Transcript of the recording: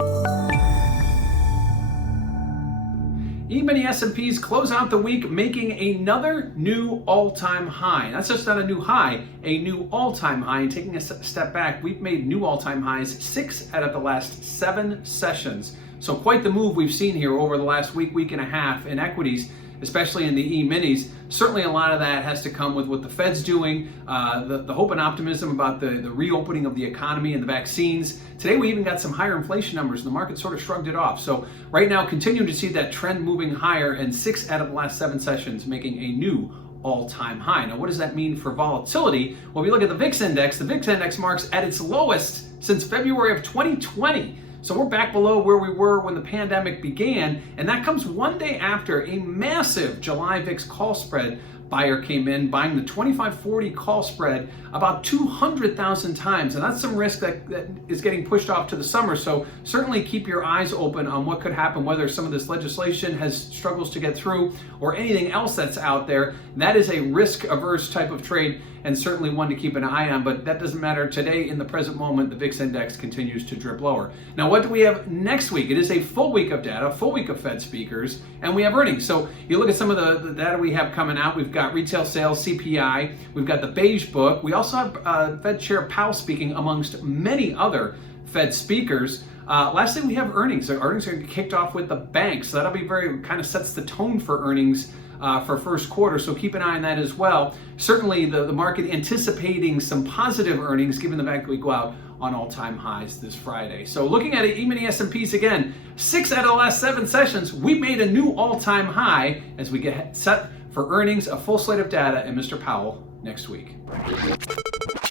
E-mini S&Ps close out the week making another new all-time high. That's just not a new high, a new all-time high. And taking a step back, we've made new all-time highs 6 out of the last 7 sessions. So quite the move we've seen here over the last week and a half in equities, especially in the E-minis. Certainly a lot of that has to come with what the Fed's doing, the hope and optimism about the reopening of the economy and the vaccines. Today we even got some higher inflation numbers and the market sort of shrugged it off. So right now continuing to see that trend moving higher, and 6 out of the last 7 sessions making a new all-time high. Now what does that mean for volatility? Well, if you look at the VIX index, the VIX index marks at its lowest since February of 2020. So we're back below where we were when the pandemic began, and that comes one day after a massive July VIX call spread buyer came in, buying the 25-40 call spread about 200,000 times. And that's some risk that is getting pushed off to the summer. So certainly keep your eyes open on what could happen, whether some of this legislation has struggles to get through or anything else that's out there. That is a risk-averse type of trade, and certainly one to keep an eye on, but that doesn't matter. Today, in the present moment, the VIX index continues to drip lower. Now, what do we have next week? It is a full week of data, full week of Fed speakers, and we have earnings. So you look at some of the data we have coming out. We've got retail sales, CPI, we've got the beige book. We also have Fed Chair Powell speaking amongst many other Fed speakers. Lastly, we have earnings. So earnings are kicked off with the banks. So that'll be kind of sets the tone for earnings for first quarter, so keep an eye on that as well. Certainly the market anticipating some positive earnings given the fact that we go out on all-time highs this Friday. So looking at E-mini S&Ps again, 6 out of the last 7 sessions, we made a new all-time high as we get set for earnings, a full slate of data, and Mr. Powell next week.